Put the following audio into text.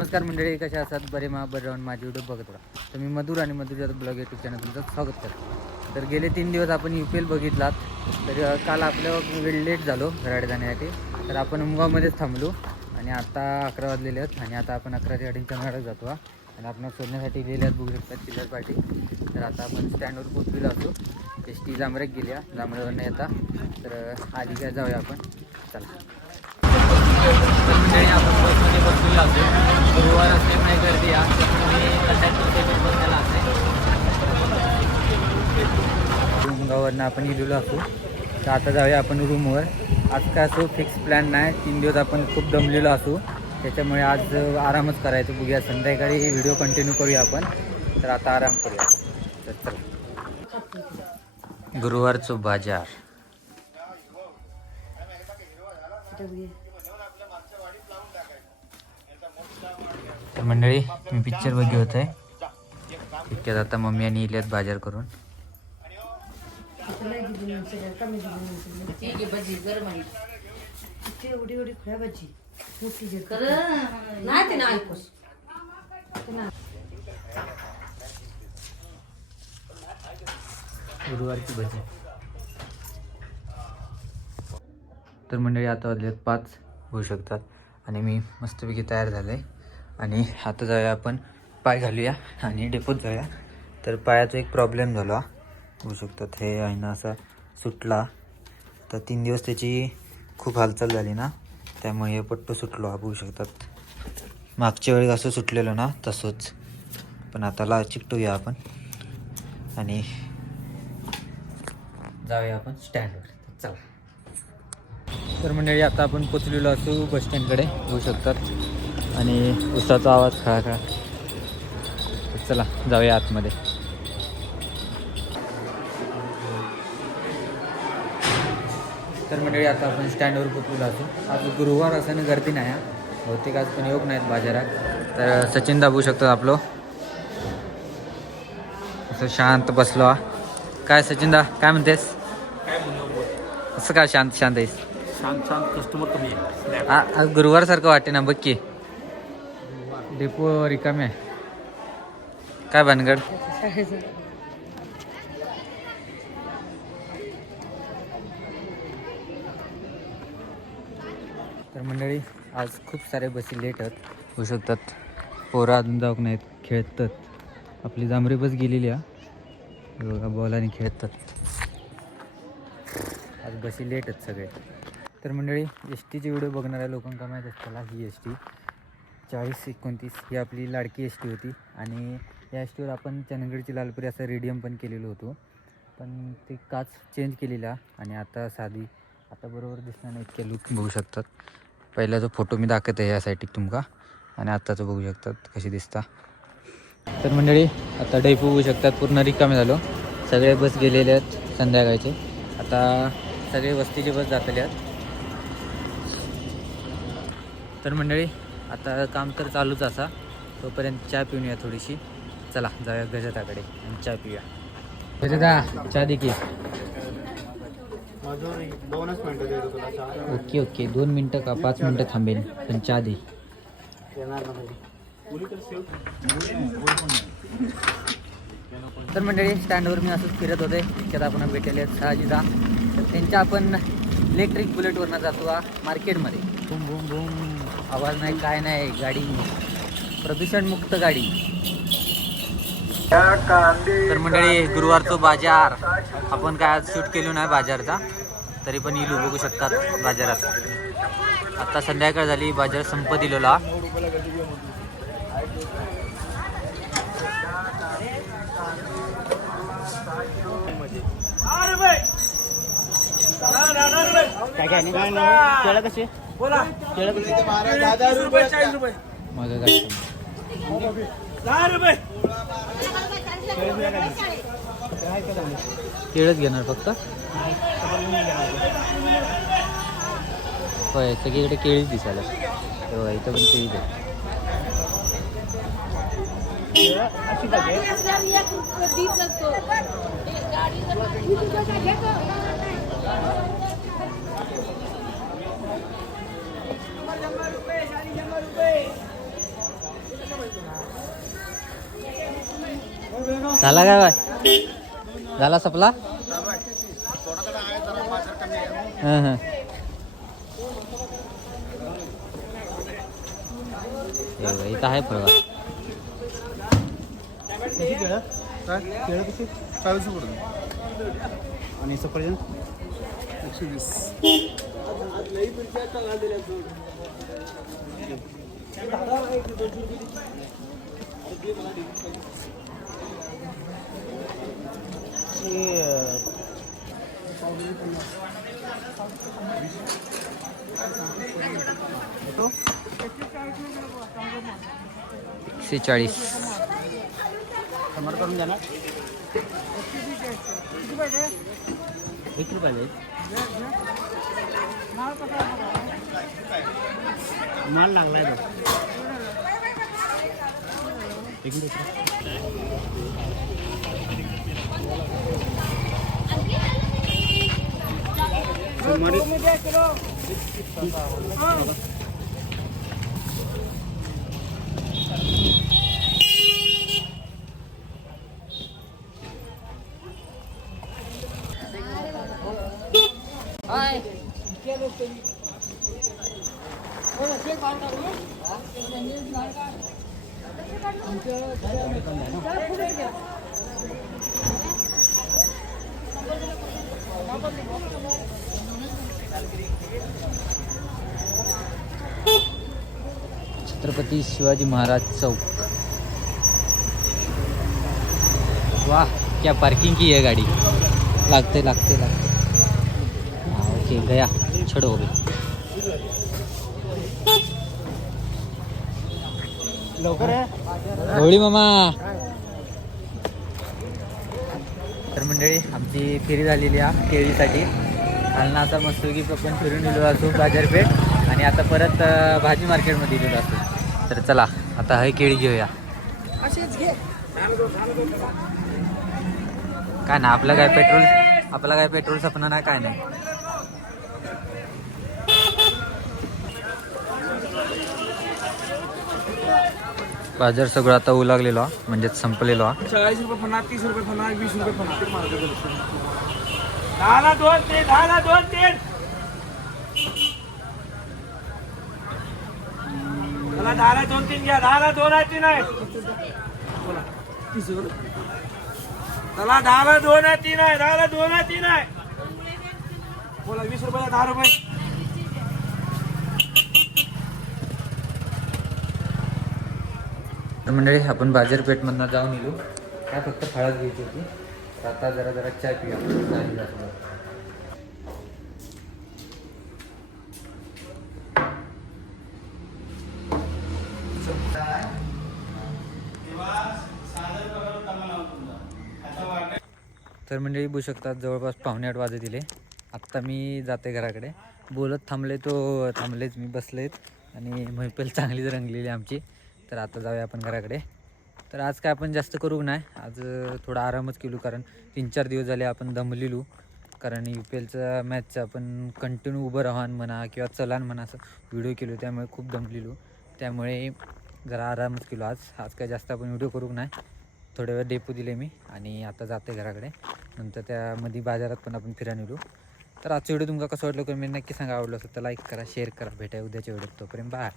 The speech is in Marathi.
नमस्कार मंडळी, कशा असतात? बरे बरे राहून माझी व्हिडिओ बघत राहा. तर मी मधुर आणि मधुरच्या ब्लॉग यूट्यूब चॅनल तुमचं स्वागत करतो. तर गेले 3 दिवस आपण UPL बघितलात. तर काल आपलं वेळ लेट झालो घराडे जाण्यासाठी. तर आपण उमगावमध्येच थांबलो आणि आता 11 वाजलेले आहेत आणि आता आपण 11च्या गाडीने चंदगडला जातो आणि आपण शोधण्यासाठी गेले आहेत, बघू शकतात चिल्लर पार्टी. तर आता आपण स्टँडवर पोचलेलो असतो. ST जांभरेक गेली आहे, जांभरेवरनं येता. तर आधी काय जाऊया आपण, चला. तर मंडळी आपण बसमध्ये बसलेलो असतो. गुरुवार असल्यामुळे गर्दी आहे, त्यामुळे बसायला असते. उमगाववरनं आपण गेलेलो असतो. तर आता जाऊया आपण रूमवर. आज काय असो फिक्स प्लॅन नाही. 3 दिवस आपण खूप दमलेलो असू, त्याच्यामुळे आज आरामच करायचं. बघूया संध्याकाळी व्हिडिओ कंटिन्यू करूया आपण. तर आता आराम करूया. तर चला, गुरुवारचं बाजार. तर मंडळी मी पिक्चर बघत आहे. इतक्यात आता मम्मी आणि इल्यात बाजार करून. गुरुवारची भजी. तर मंडळी आता वाजलेत 5 होऊ शकतात आणि मी मस्तपैकी तयार झालं आहे आणि आता जाऊया आपण, पाय घालूया आणि डेपोत जाऊया. तर पायाचा एक प्रॉब्लेम झाला, होऊ शकतात. हे आहे ना असा सुटला. तर 3 दिवस त्याची खूप हालचाल झाली ना, त्यामुळे हे पट्टू सुटलो बघू शकतात. मागच्या वेळी असं सुटलेलं ना तसंच, पण आता चिकटूया आपण आणि जाऊया आपण स्टँडवर. चला. तर मंडळी आता आपण पोचलेलो असू बस स्टँडकडे, होऊ शकतात. आणि उसाचा आवाज खळाखळा. तर चला जाऊया आतमध्ये. तर मंडळी आता आपण स्टँडवर पोचलेलो असू. आज गुरुवार असताना गर्दी नाही आहे, बहुतेक आज पण योग नाहीत बाजारात. तर सचिन दाबू शकतात आपलं, असं शांत बसलो. काय सचिन दा, काय म्हणतेस? असं काय शांत शांत आहेस? शांत कस्टमर कमी आहे. आज गुरुवार सारखं वाटते ना, बघ की डेपो रिकामे आहे. काय भानगड? तर मंडळी आज खूप सारे बसी लेट आहेत, होऊ शकतात. पोरं अजून जाऊक नाहीत, खेळतात. आपली जांभरी बस गेलेली आहे बघा, बॉलाने खेळतात. आज बसी लेट आहेत सगळे. तर मंडळी STचे व्हिडिओ बघणाऱ्या लोकांना माहीत असताना ही ST 4029 ही आपली लाडकी ST होती. आणि या STवर आपण चंदगडची लालपुरी असं रेडियम पण केलेलं होतं, पण ते काच चेंज केलेला आणि आता साधी, आता बरोबर दिसणार नाही इतक्या लुक बघू शकतात. पहिला जो फोटो मी दाखवत आहे यासाठी तुमका, आणि आत्ताचं बघू शकतात कशी दिसता. तर मंडळी आता डेपो बघू शकतात पूर्ण रिकामे झालो. सगळे बस गेलेले आहेत संध्याकाळचे. आता सगळे वस्तीचे बस जातले आहेत. तर मंडळी आता काम तर चालूच असा, तोपर्यंत चहा पिऊन या थोडीशी. चला जाऊया गजताकडे आणि चहा पिऊया. गजता चहा दे की. ओके ओके, 2 मिनटं का 5 मिनटं थांबेन, पण चहा दे. तर मंडळी स्टँडवर मी असंच फिरत होते, त्यात आपण भेटले आहेत शहाजीदा. तर त्यांच्या आपण इलेक्ट्रिक बुलेटवरनं जातो मार्केटमध्ये. बूम बूम बूम, आवाज नाही काय नाही, गाडी प्रदूषणमुक्त गाडी. तर मंडळी गुरुवारचं बाजार आपण काय आज शूट केलो नाही बाजारचा, तरी पण इलू बघू शकतात बाजारात. आता संध्याकाळ झाली, बाजार संपत दिलेला. काय काय नाही केळं कसे? बोला केळं कसे? 10 रुपये 40 रुपये माझं काय 10 रुपये केळच घेणार फक्त. होय सगळीकडे केळीच दिसायला. तेव्हा इथं पण केळीच आहे. अशी पाहिजे. झाला काय बाय? झाला सपला? हां हां. इथं आहे फळ. केळं कशी 40 रुपये आणि सफरचंद 120. एकशे 40. टमाटर करून द्या ना. 1 रुपया जाईल. माल लागलाय बघ. 1 रुपया. छत्रपती शिवाजी महाराज चौक. वाह, क्या पार्किंग की है गाड़ी. लागते लागते लागते. हाँ ओके, गया. छड़ो हो गई. लवकर आहे. होळी मामा. तर मंडळी आमची फेरी झालेली आहे केळीसाठी. आणि आता मस्तपैकी आपण फिरून गेलो असतो बाजारपेठ आणि आता परत भाजी मार्केटमध्ये गेलो असतो. तर चला आता हे केळी घेऊया. काय ना आपलं काय पेट्रोल सपना नाही काय नाही. बाजार सगळं आता उलागलेलो म्हणजेच संपलेलो. 40 रुपये फणा, 30 रुपये फणा, 20 रुपये फणा. 10 2 3 10 2 3. चला 10 2 3 घ्या. 10 2 आहे 3 आहे. बोला 30 रुपये. चला 10 2 आहे 3 आहे. 10 2 आहे 3 आहे. बोला 20 रुपये 10 रुपये. तर मंडळी आपण बाजारपेठमधनं जाऊन येलो. काय फक्त फळात घ्यायची होती. तर आता जरा चहा पिऊया. तर मंडळी बघू शकतात जवळपास 7:45 वाजे दिले. आत्ता मी जाते घराकडे. बोलत थांबलेच मी बसलेत आणि मैफल चांगलीच रंगलेली आमची. तर आता जाऊया आपण घराकडे. तर आज काय आपण जास्त करू नाही. आज थोडा आरामच केलो कारण 3-4 दिवस झाले आपण दमलेलो. कारण UPLचा मॅचचा आपण कंटिन्यू उभं राहून म्हणा किंवा चलान म्हणा असं व्हिडिओ केलो त्यामुळे खूप दमलेलो. त्यामुळे जरा आरामच केलो आज काय जास्त आपण व्हिडिओ करू नाही. थोड्या वेळ डेपो दिले मी आणि आता जाते घराकडे. नंतर त्यामध्ये बाजारात पण आपण फिरायला नेलो. तर आजचा व्हिडिओ तुमका कसं वाटलं कमेंट नक्की सांगा. आवडलं असेल तर लाईक करा, शेअर करा. भेटाय उद्याच्या व्हिडिओत. तोपर्यंत बाय.